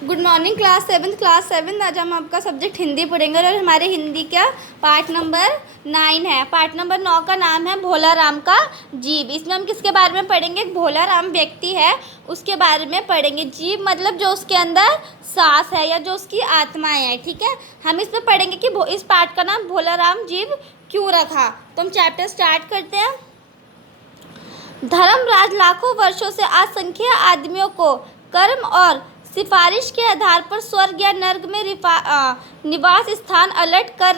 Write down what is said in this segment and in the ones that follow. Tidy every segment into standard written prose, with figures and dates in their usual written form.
Good morning class seven. आज हम आपका सब्जेक्ट हिंदी पढ़ेंगे और हमारे हिंदी का पार्ट नंबर 9 है। पार्ट नंबर 9 का नाम है भोला राम का जीव। इसमें हम किसके बारे में पढ़ेंगे? एक भोला राम व्यक्ति है, उसके बारे में पढ़ेंगे। जीव मतलब जो उसके अंदर सांस है या जो उसकी आत्माएं हैं। ठीक है, हम इसमें पढ़ेंगे कि इस पार्ट का नाम भोला राम जीव क्यों रखा। तो हम चैप्टर स्टार्ट करते हैं। धर्मराज लाखों वर्षों से असंख्य आदमियों को कर्म और सिफारिश के आधार पर स्वर्ग या नर्क में निवास स्थान अलर्ट कर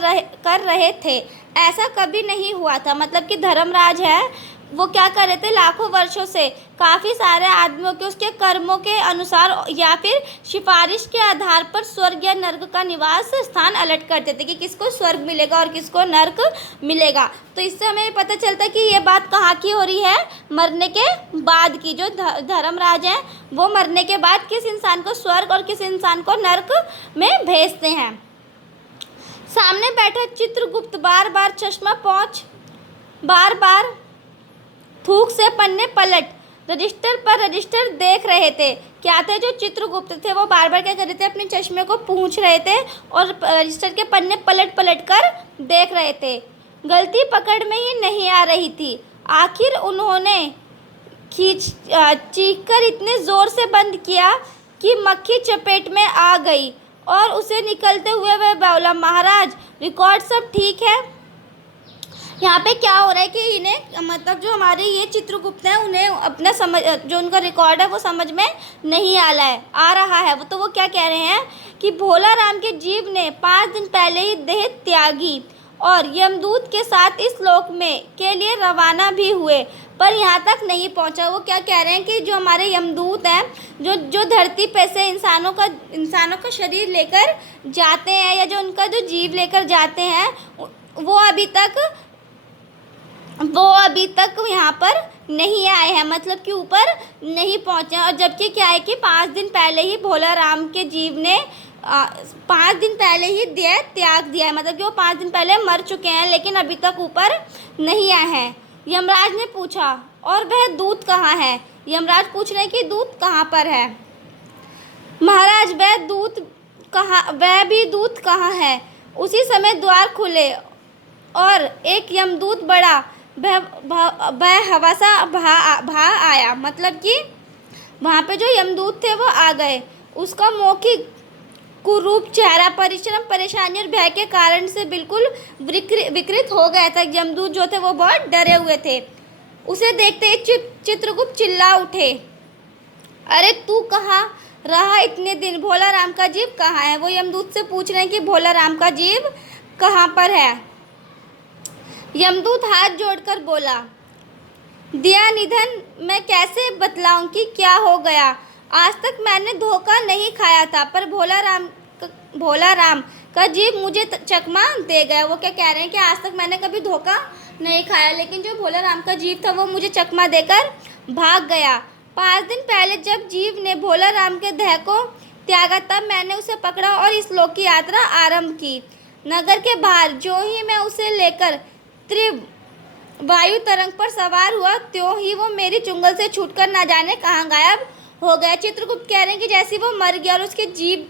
रहे थे। ऐसा कभी नहीं हुआ था। मतलब कि धर्मराज है, वो क्या कर रहे थे? लाखों वर्षों से काफ़ी सारे आदमियों के उसके कर्मों के अनुसार या फिर सिफारिश के आधार पर स्वर्ग या नर्क का निवास स्थान अलर्ट करते थे कि किसको स्वर्ग मिलेगा और किसको नर्क मिलेगा। तो इससे हमें पता चलता है कि ये बात कहाँ की हो रही है? मरने के बाद की। जो धर्मराज हैं वो मरने के बाद किस इंसान को स्वर्ग और किस इंसान को नर्क में भेजते हैं। सामने बैठा चित्रगुप्त बार बार चश्मा पोंछ बार बार थूक से पन्ने पलट रजिस्टर पर रजिस्टर देख रहे थे। क्या थे? जो चित्रगुप्त थे वो बार बार क्या कर रहे थे? अपने चश्मे को पूंछ रहे थे और रजिस्टर के पन्ने पलट पलट कर देख रहे थे। गलती पकड़ में ही नहीं आ रही थी। आखिर उन्होंने चीख कर इतने ज़ोर से बंद किया कि मक्खी चपेट में आ गई और उसे निकलते हुए वह बोला, महाराज रिकॉर्ड सब ठीक है। यहाँ पे क्या हो रहा है कि इन्हें मतलब जो हमारे ये चित्रगुप्त हैं उन्हें अपना समझ जो उनका रिकॉर्ड है वो समझ में नहीं आ रहा है। वो तो वो क्या कह रहे हैं कि भोला राम के जीव ने 5 दिन पहले ही देह त्यागी और यमदूत के साथ इस लोक में के लिए रवाना भी हुए, पर यहाँ तक नहीं पहुँचा। वो क्या कह रहे हैं कि जो हमारे यमदूत हैं जो धरती पे से इंसानों का शरीर लेकर जाते हैं या जो उनका जो जीव लेकर जाते हैं वो अभी तक यहाँ पर नहीं आए हैं। मतलब कि ऊपर नहीं पहुँचे हैं। और जबकि क्या है कि 5 दिन पहले ही भोला राम के जीव ने 5 दिन पहले ही देह त्याग दिया है। मतलब कि वो 5 दिन पहले मर चुके हैं लेकिन अभी तक ऊपर नहीं आए हैं। यमराज ने पूछा, और वह दूत कहाँ है? यमराज पूछ रहे हैं कि दूत कहाँ पर है। महाराज वह भी दूत कहाँ है? उसी समय द्वार खुले और एक यमदूत बड़ा हवासा भा आया। मतलब कि वहाँ पे जो यमदूत थे वो आ गए। उसका मौखिक कुरूप चेहरा परिश्रम, परेशानी और भय के कारण से बिल्कुल विकृत हो गया था। यमदूत जो थे वो बहुत डरे हुए थे। उसे देखते ही चित्रगुप्त चिल्ला उठे, अरे तू कहाँ रहा इतने दिन? भोला राम का जीव कहाँ है? वो यमदूत से पूछ रहे हैं कि भोला राम का जीव कहाँ पर है। यमदूत हाथ जोड़कर बोला, दिया निधन मैं कैसे बतलाऊं कि क्या हो गया। आज तक मैंने धोखा नहीं खाया था, पर भोला राम का जीव मुझे चकमा दे गया। वो क्या कह रहे हैं कि आज तक मैंने कभी धोखा नहीं खाया लेकिन जो भोला राम का जीव था वो मुझे चकमा देकर भाग गया। 5 दिन पहले जब जीव ने भोला राम के देह को त्यागा तब मैंने उसे पकड़ा और इस लोक की यात्रा आरंभ की। नगर के बाहर जो ही मैं उसे लेकर वायु तरंग पर सवार हुआ त्यों ही वो मेरी चुंगल से छूटकर ना जाने कहाँ गायब हो गया। चित्रगुप्त कह रहे हैं कि जैसे वो मर गया और उसके जीव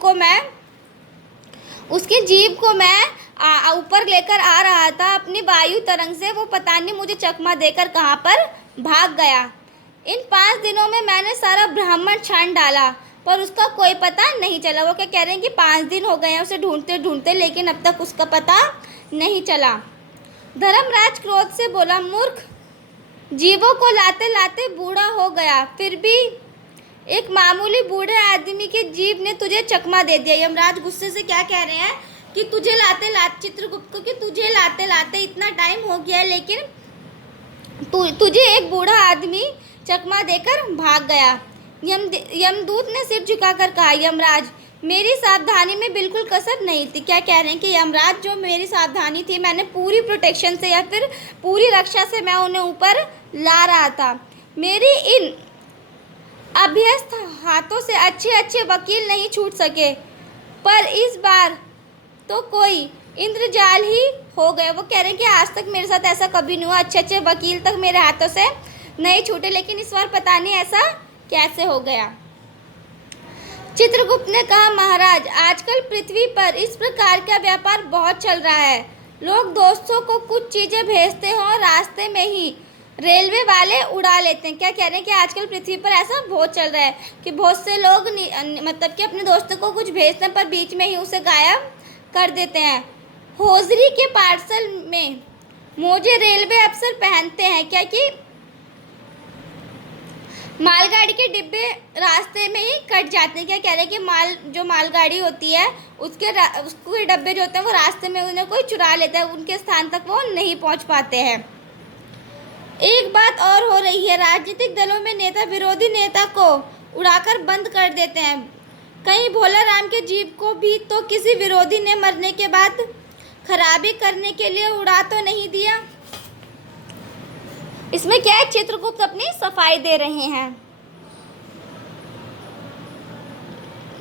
को मैं ऊपर लेकर आ रहा था अपनी वायु तरंग से, वो पता नहीं मुझे चकमा देकर कहाँ पर भाग गया। इन 5 दिनों में मैंने सारा ब्राह्मण छान डाला पर उसका कोई पता नहीं चला। वो क्या कह रहे हैं कि 5 दिन हो गए हैं उसे ढूंढते ढूंढते लेकिन अब तक उसका पता नहीं चला। धर्मराज क्रोध से बोला, मूर्ख, जीवों को लाते लाते बूढ़ा हो गया, फिर भी एक मामूली बूढ़े आदमी के जीव ने तुझे चकमा दे दिया। यमराज गुस्से से क्या कह रहे हैं कि तुझे लाते लाते चित्रगुप्त को कि तुझे लाते लाते इतना टाइम हो गया लेकिन तुझे एक बूढ़ा आदमी चकमा देकर भाग गया। यमदूत ने सिर झुकाकर कहा, यमराज मेरी सावधानी में बिल्कुल कसर नहीं थी। क्या कह रहे हैं कि यमराज जो मेरी सावधानी थी मैंने पूरी प्रोटेक्शन से या फिर पूरी रक्षा से मैं उन्हें ऊपर ला रहा था। मेरी इन अभ्यस्त हाथों से अच्छे वकील नहीं छूट सके, पर इस बार तो कोई इंद्रजाल ही हो गए। वो कह रहे हैं कि आज तक मेरे साथ ऐसा कभी नहीं हुआ, अच्छे वकील तक मेरे हाथों से नहीं छूटे लेकिन इस बार पता नहीं ऐसा कैसे हो गया। चित्रगुप्त ने कहा, महाराज, आजकल पृथ्वी पर इस प्रकार का व्यापार बहुत चल रहा है। लोग दोस्तों को कुछ चीज़ें भेजते हैं और रास्ते में ही रेलवे वाले उड़ा लेते हैं। क्या कह रहे हैं कि आजकल पृथ्वी पर ऐसा बहुत चल रहा है कि बहुत से लोग मतलब कि अपने दोस्तों को कुछ भेजते हैं पर बीच में ही उसे गायब कर देते हैं। होजरी के पार्सल में मोजे रेलवे अफसर पहनते हैं क्या कि मालगाड़ी के डिब्बे रास्ते में ही कट जाते हैं। क्या कह रहे हैं कि जो मालगाड़ी होती है उसके डब्बे जो होते हैं वो रास्ते में उन्हें कोई चुरा लेता है, उनके स्थान तक वो नहीं पहुंच पाते हैं। एक बात और हो रही है, राजनीतिक दलों में नेता विरोधी नेता को उड़ाकर बंद कर देते हैं। कहीं भोला राम के जीव को भी तो किसी विरोधी ने मरने के बाद खराबी करने के लिए उड़ा तो नहीं दिया। इसमें क्या है, चित्रगुप्त अपनी सफाई दे रहे हैं।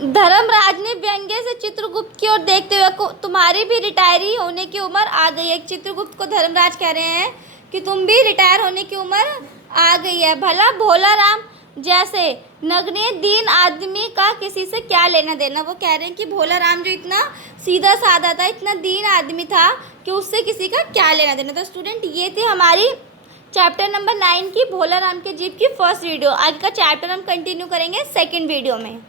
धर्मराज ने व्यंग्य से चित्रगुप्त की ओर देखते हुए, तुम्हारी भी रिटायरी होने की उम्र आ गई है। चित्रगुप्त को धर्मराज कह रहे हैं कि तुम भी रिटायर होने की उम्र आ गई है। भला भोला राम जैसे नगण्य दीन आदमी का किसी से क्या लेना देना। वो कह रहे हैं कि भोला राम जो इतना सीधा साधा था, इतना दीन आदमी था कि उससे किसी का क्या लेना देना। तो स्टूडेंट, ये थी हमारी चैप्टर नंबर 9 की भोला राम के जीव की फर्स्ट वीडियो। आज का चैप्टर हम कंटिन्यू करेंगे सेकंड वीडियो में।